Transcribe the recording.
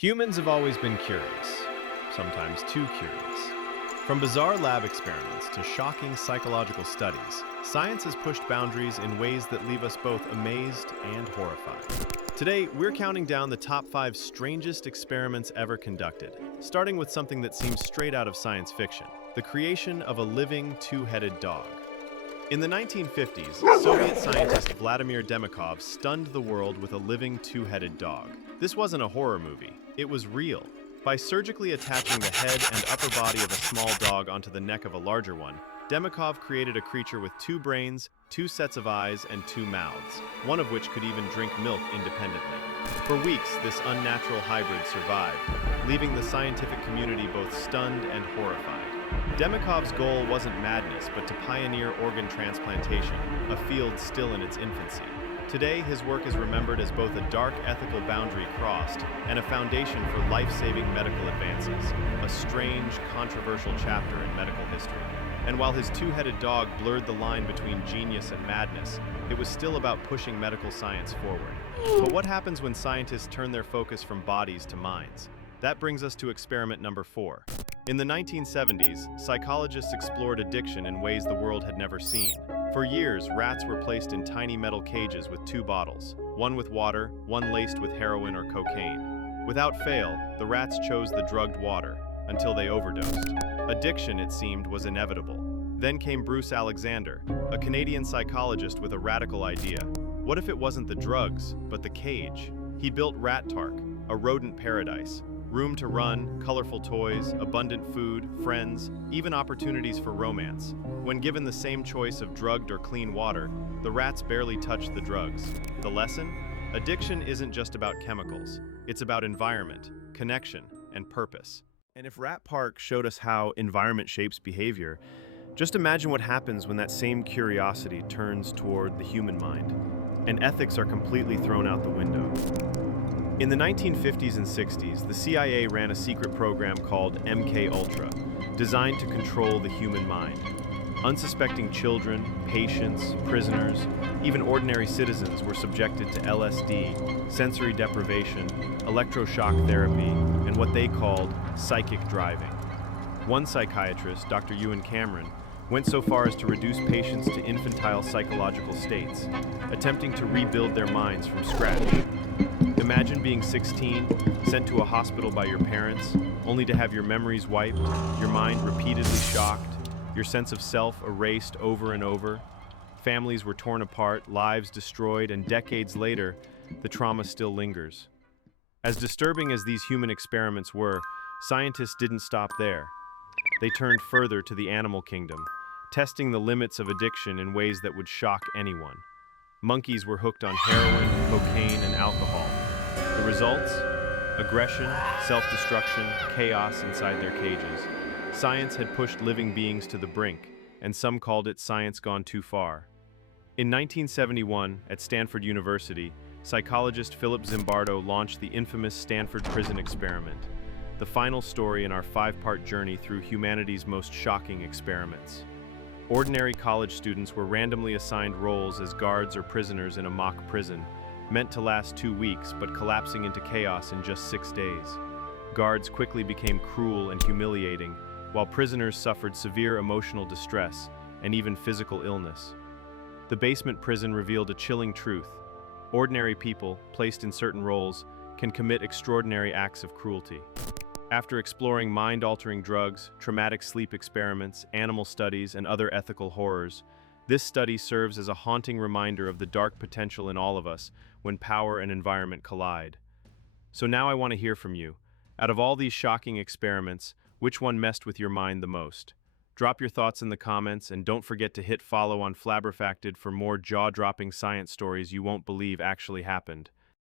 Humans have always been curious, sometimes too curious. From bizarre lab experiments to shocking psychological studies, science has pushed boundaries in ways that leave us both amazed and horrified. Today, we're counting down the top 5 strangest experiments ever conducted, starting with something that seems straight out of science fiction, the creation of a living two-headed dog. In the 1950s, Soviet scientist Vladimir Demikhov stunned the world with a living two-headed dog. This wasn't a horror movie, it was real. By surgically attaching the head and upper body of a small dog onto the neck of a larger one, Demikhov created a creature with 2 brains, 2 sets of eyes, and 2 mouths, one of which could even drink milk independently. For weeks, this unnatural hybrid survived, leaving the scientific community both stunned and horrified. Demikhov's goal wasn't madness, but to pioneer organ transplantation, a field still in its infancy. Today, his work is remembered as both a dark ethical boundary crossed and a foundation for life-saving medical advances, a strange, controversial chapter in medical history. And while his two-headed dog blurred the line between genius and madness, it was still about pushing medical science forward. But what happens when scientists turn their focus from bodies to minds? That brings us to experiment number 4. In the 1970s, psychologists explored addiction in ways the world had never seen. For years, rats were placed in tiny metal cages with 2 bottles, one with water, one laced with heroin or cocaine. Without fail, the rats chose the drugged water, until they overdosed. Addiction, it seemed, was inevitable. Then came Bruce Alexander, a Canadian psychologist with a radical idea. What if it wasn't the drugs, but the cage? He built Rat Tark, a rodent paradise. Room to run, colorful toys, abundant food, friends, even opportunities for romance. When given the same choice of drugged or clean water, the rats barely touched the drugs. The lesson? Addiction isn't just about chemicals. It's about environment, connection, and purpose. And if Rat Park showed us how environment shapes behavior, just imagine what happens when that same curiosity turns toward the human mind, and ethics are completely thrown out the window. In the 1950s and 60s, the CIA ran a secret program called MK-Ultra, designed to control the human mind. Unsuspecting children, patients, prisoners, even ordinary citizens were subjected to LSD, sensory deprivation, electroshock therapy, and what they called psychic driving. One psychiatrist, Dr. Ewan Cameron, went so far as to reduce patients to infantile psychological states, attempting to rebuild their minds from scratch. Imagine being 16, sent to a hospital by your parents, only to have your memories wiped, your mind repeatedly shocked, your sense of self erased over and over. Families were torn apart, lives destroyed, and decades later, the trauma still lingers. As disturbing as these human experiments were, scientists didn't stop there. They turned further to the animal kingdom, testing the limits of addiction in ways that would shock anyone. Monkeys were hooked on heroin, cocaine, and alcohol. The results? Aggression, self-destruction, chaos inside their cages. Science had pushed living beings to the brink, and some called it science gone too far. In 1971, at Stanford University, psychologist Philip Zimbardo launched the infamous Stanford Prison Experiment, the final story in our 5-part journey through humanity's most shocking experiments. Ordinary college students were randomly assigned roles as guards or prisoners in a mock prison, meant to last 2 weeks but collapsing into chaos in just 6 days. Guards quickly became cruel and humiliating, while prisoners suffered severe emotional distress and even physical illness. The basement prison revealed a chilling truth. Ordinary people, placed in certain roles, can commit extraordinary acts of cruelty. After exploring mind-altering drugs, traumatic sleep experiments, animal studies, and other ethical horrors, this study serves as a haunting reminder of the dark potential in all of us when power and environment collide. So now I want to hear from you. Out of all these shocking experiments, which one messed with your mind the most? Drop your thoughts in the comments, and don't forget to hit follow on Flabberfacted for more jaw-dropping science stories you won't believe actually happened.